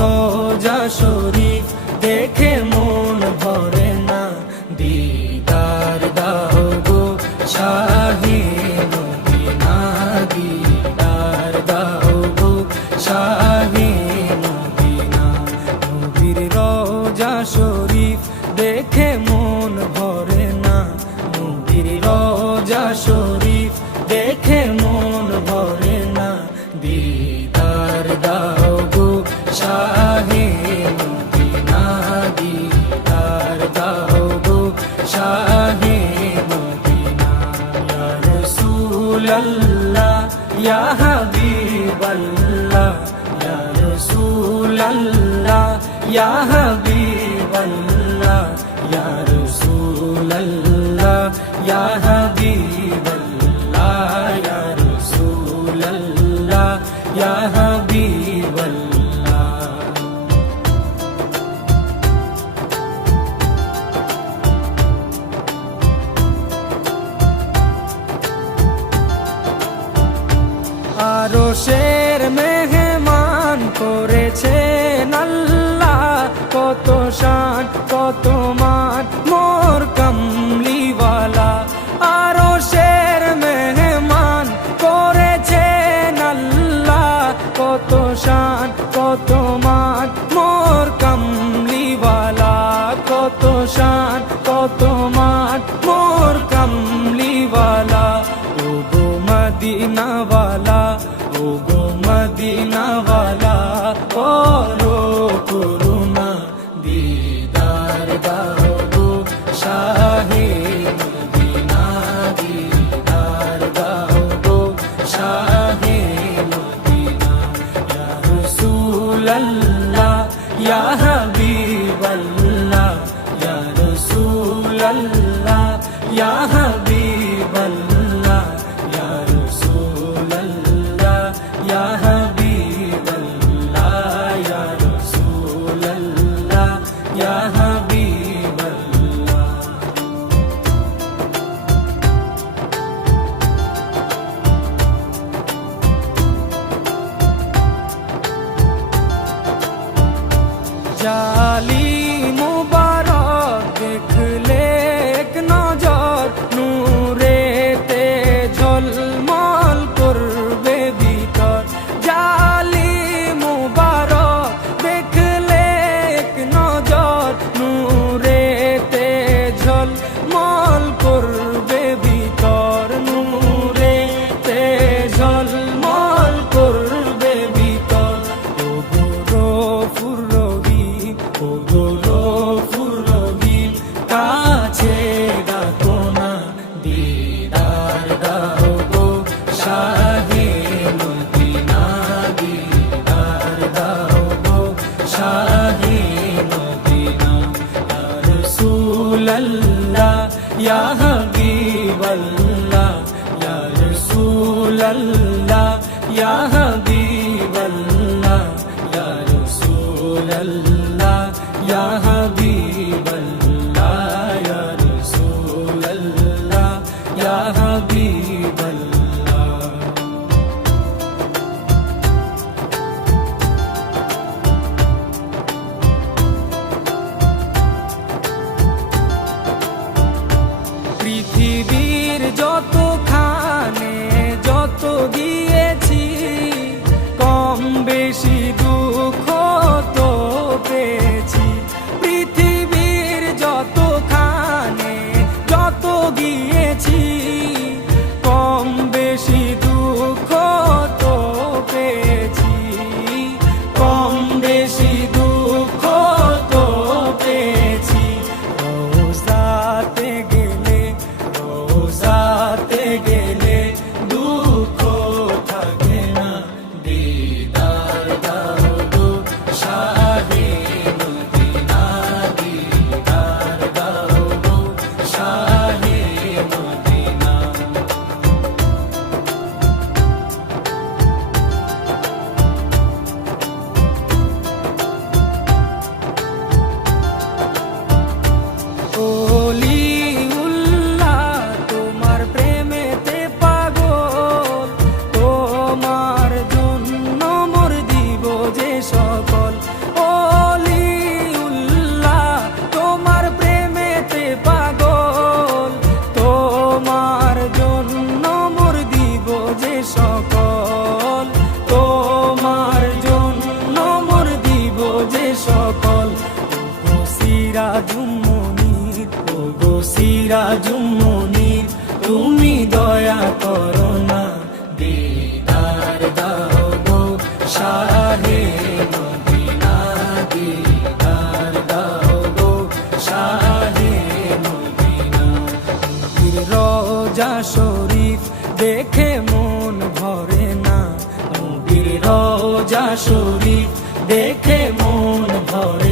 রোজা শরীফ দেখে মন ভরে না, দিদার দাও গো শাহে মদিনা, দিদার দাও গো শাহে মদিনা। নবীর রোজা শরীফ দেখে মন ভরে না, নবীর রোজা শরীফ দেখে মন ভরে না, দিদার দাও গো শাহে মদিনা, দিদার দাও গো শাহে মদিনা। ইয়া রাসূলাল্লাহ ইয়া হাবিবাল্লাহ, ইয়া রাসূলাল্লাহ ইয়া হাবিবাল্লাহ, ইয়া রাসূলাল্লাহ ইয়া হাবিবাল্লাহ, ইয়া রাসূলাল্লাহ ইয়া হাবিবাল্লাহ। আরশের মেহমান করেছেন আল্লাহ, কত শান কত মান মোর কামলিওয়ালা। আরশের মেহমান করেছেন আল্লাহ, কত শান কত মান মোর কামলিওয়ালা, কত শান কত মান মোর কামলিওয়ালা। ও গো মদিনাওয়ালা, ও গো মদিনাওয়ালা, করো করুণা, দিদার দাও গো শাহে মদিনা, দিদার দাও গো শাহে মদিনা। ইয়া রাসূলাল্লাহ ইয়া হাবিবাল্লাহ, ইয়া রাসূলাল্লাহ ইয়া হাবিবাল্লাহ, ইয়া রাসূলাল্লাহ ইয়া হাবিবাল্লাহ, ইয়া রাসূলাল্লাহ ইয়া হাবিবাল্লাহ। জালি মুবারক দেখলে এক নজর, নূরেতে ঝলমল করবে ভিতর। জালি মুবারক দেখলে এক নজর, নূরেতে ঝলমল করবে ভিতর, নূরেতে ঝলমল করবে ভিতর। ও গো গফুর রহিম, ও গো গফুর রহিম, কাছে ডাকো না, দিদার দাও গো শাহে মদিনা, দিদার দাও গো শাহে মদিনা। ইয়া রাসূলাল্লাহ ইয়া হাবিবাল্লাহ, ইয়া রাসূলাল্লাহ ইয়া হাবিবাল্লাহ, ইয়া রাসূলাল্লাহ ইয়া হাবিবাল্লাহ, ইয়া রাসূলাল্লাহ ইয়া হাবিবাল্লাহ। পৃথিবীর যতখানে যত গিয়েছি, কম বেশি দুঃখ তো পেয়েছি। পৃথিবীর যতখানে যত গিয়েছি, কম বেশি দুঃখ তো পেয়েছি, কম বেশি দুঃখ তো পেয়েছি। রোজাতে গেলে, রোজাতে গেলে দুঃখ থাকে না, দিদার দাও গো শাহে মদিনা, দিদার দাও গো শাহে মদিনা। সিরাজুম মুনির তুমি দয়া করো না দিদার দাও গো শাহে মদিনা দিদার দাও গো শাহে মদিনা নবীর রওজা শরীফ দেখে মন ভরে না নবীর রওজা শরীফ দেখে মন ভরে